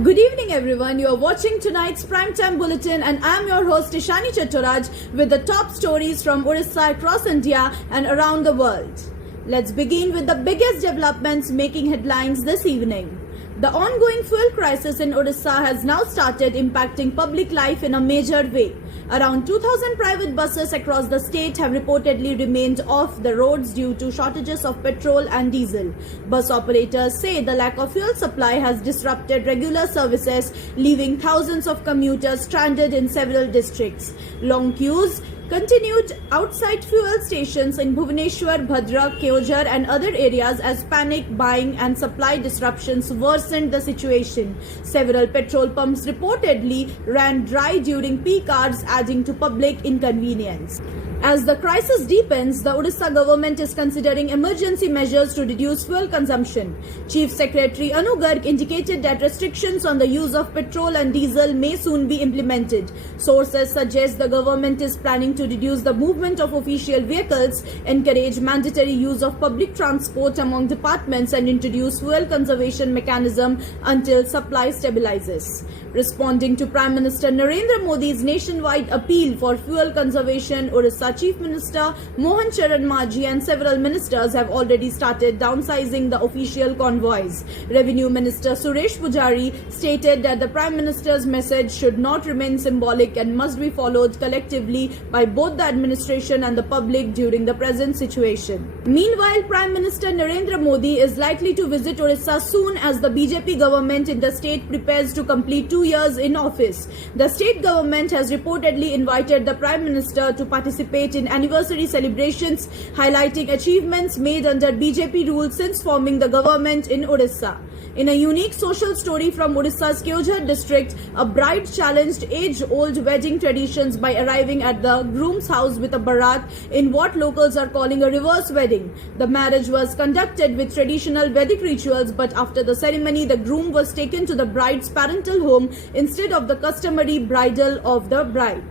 Good evening, everyone. You are watching tonight's Primetime Bulletin, and I'm your host, Ishani Chattoraj, with the top stories from Odisha across India and around the world. Let's begin with the biggest developments making headlines this evening. The ongoing fuel crisis in Odisha has now started impacting public life in a major way. Around 2,000 private buses across the state have reportedly remained off the roads due to shortages of petrol and diesel. Bus operators say the lack of fuel supply has disrupted regular services, leaving thousands of commuters stranded in several districts. Long queues continued outside fuel stations in Bhubaneswar, Bhadrak, Keonjhar and other areas as panic buying and supply disruptions worsened the situation. Several petrol pumps reportedly ran dry during peak hours, adding to public inconvenience. As the crisis deepens, the Odisha government is considering emergency measures to reduce fuel consumption. Chief Secretary Anu Garg indicated that restrictions on the use of petrol and diesel may soon be implemented. Sources suggest the government is planning to reduce the movement of official vehicles, encourage mandatory use of public transport among departments and introduce fuel conservation mechanism until supply stabilizes. Responding to Prime Minister Narendra Modi's nationwide appeal for fuel conservation, Odisha Chief Minister Mohan Charan Majhi and several ministers have already started downsizing the official convoys. Revenue Minister Suresh Pujari stated that the Prime Minister's message should not remain symbolic and must be followed collectively by both the administration and the public during the present situation. Meanwhile, Prime Minister Narendra Modi is likely to visit Odisha soon as the BJP government in the state prepares to complete 2 years in office. The state government has reportedly invited the Prime Minister to participate in anniversary celebrations, highlighting achievements made under BJP rule since forming the government in Odisha. In a unique social story from Odisha's Keonjhar district, a bride challenged age-old wedding traditions by arriving at the groom's house with a barat in what locals are calling a reverse wedding. The marriage was conducted with traditional Vedic rituals, but after the ceremony, the groom was taken to the bride's parental home instead of the customary bridal of the bride.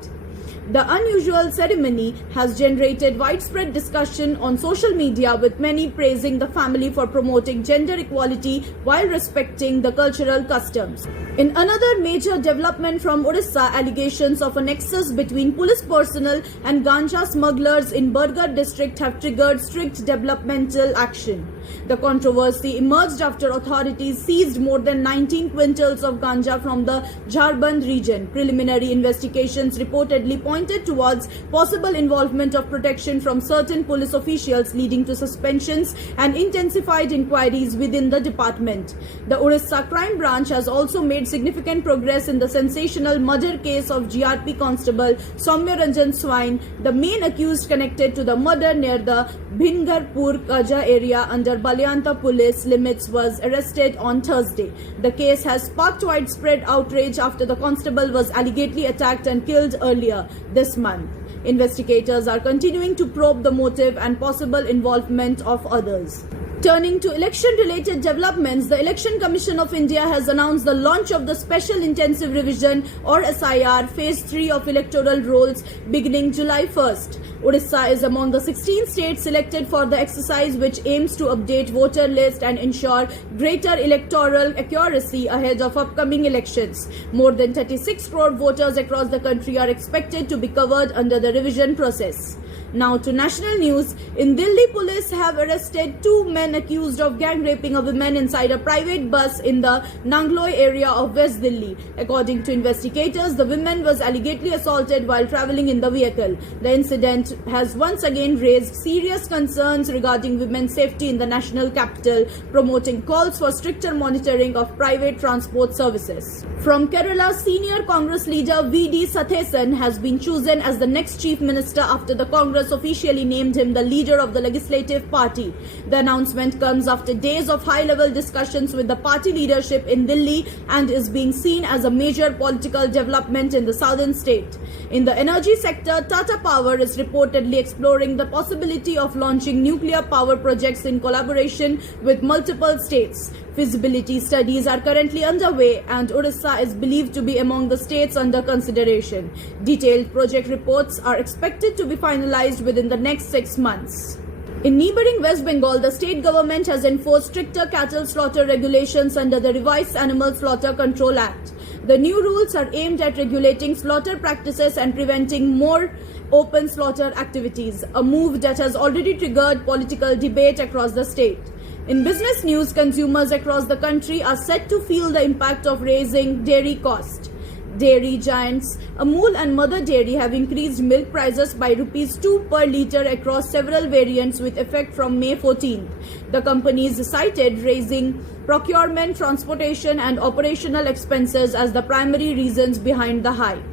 The unusual ceremony has generated widespread discussion on social media, with many praising the family for promoting gender equality while respecting the cultural customs. In another major development from Odisha, allegations of a nexus between police personnel and ganja smugglers in Bargarh district have triggered strict developmental action. The controversy emerged after authorities seized more than 19 quintals of ganja from the Jharband region. Preliminary investigations reportedly pointed towards possible involvement of protection from certain police officials, leading to suspensions and intensified inquiries within the department. The Odisha Crime Branch has also made significant progress in the sensational murder case of GRP Constable Soumya Ranjan Swain. The main accused connected to the murder near the Bhingarpur Kaja area under Balyanta police limits was arrested on Thursday. The case has sparked widespread outrage after the constable was allegedly attacked and killed earlier this month. Investigators are continuing to probe the motive and possible involvement of others. Turning to election-related developments, the Election Commission of India has announced the launch of the Special Intensive Revision or SIR Phase 3 of electoral rolls beginning July 1st. Odisha is among the 16 states selected for the exercise, which aims to update voter list and ensure greater electoral accuracy ahead of upcoming elections. More than 36 crore voters across the country are expected to be covered under the revision process. Now to national news. In Delhi, police have arrested 2 men accused of gang raping a woman inside a private bus in the Nangloi area of West Delhi. According to investigators, the woman was allegedly assaulted while traveling in the vehicle. The incident has once again raised serious concerns regarding women's safety in the national capital, promoting calls for stricter monitoring of private transport services. From Kerala, senior Congress leader V.D. Sathesan has been chosen as the next chief minister after the Congress officially named him the leader of the legislative party. The announcement comes after days of high-level discussions with the party leadership in Delhi and is being seen as a major political development in the southern state. In the energy sector, Tata Power is reportedly exploring the possibility of launching nuclear power projects in collaboration with multiple states. Feasibility studies are currently underway and Odisha is believed to be among the states under consideration. Detailed project reports are expected to be finalized within the next 6 months. In neighboring West Bengal, the state government has enforced stricter cattle slaughter regulations under the revised Animal Slaughter Control Act. The new rules are aimed at regulating slaughter practices and preventing more open slaughter activities, a move that has already triggered political debate across the state. In business news, consumers across the country are set to feel the impact of raising dairy cost. Dairy giants Amul and Mother Dairy have increased milk prices by Rs 2 per litre across several variants with effect from May 14th. The companies cited raising procurement, transportation and operational expenses as the primary reasons behind the hike.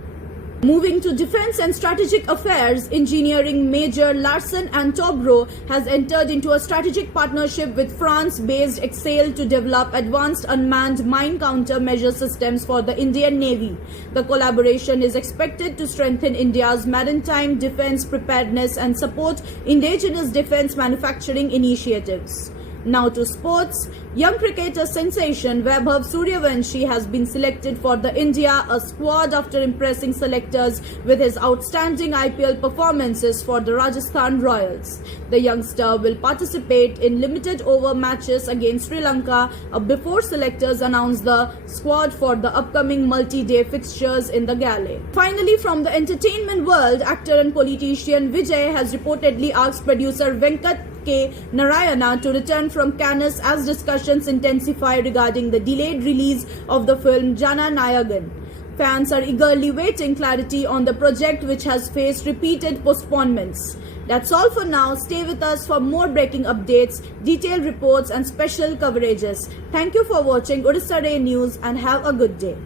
Moving to defense and strategic affairs, engineering major Larsen and Toubro has entered into a strategic partnership with France-based Exail to develop advanced unmanned mine countermeasure systems for the Indian Navy. The collaboration is expected to strengthen India's maritime defense preparedness and support indigenous defense manufacturing initiatives. Now to sports. Young cricketer sensation Vaibhav Suryavanshi has been selected for the India A squad after impressing selectors with his outstanding IPL performances for the Rajasthan Royals. The youngster will participate in limited over matches against Sri Lanka before selectors announce the squad for the upcoming multi-day fixtures in the Galley. Finally, from the entertainment world, actor and politician Vijay has reportedly asked producer Venkat K. Narayana to return from Cannes as discussions intensify regarding the delayed release of the film Jana Nayagan. Fans are eagerly waiting clarity on the project, which has faced repeated postponements. That's all for now. Stay with us for more breaking updates, detailed reports and special coverages. Thank you for watching Odisha Day News and have a good day.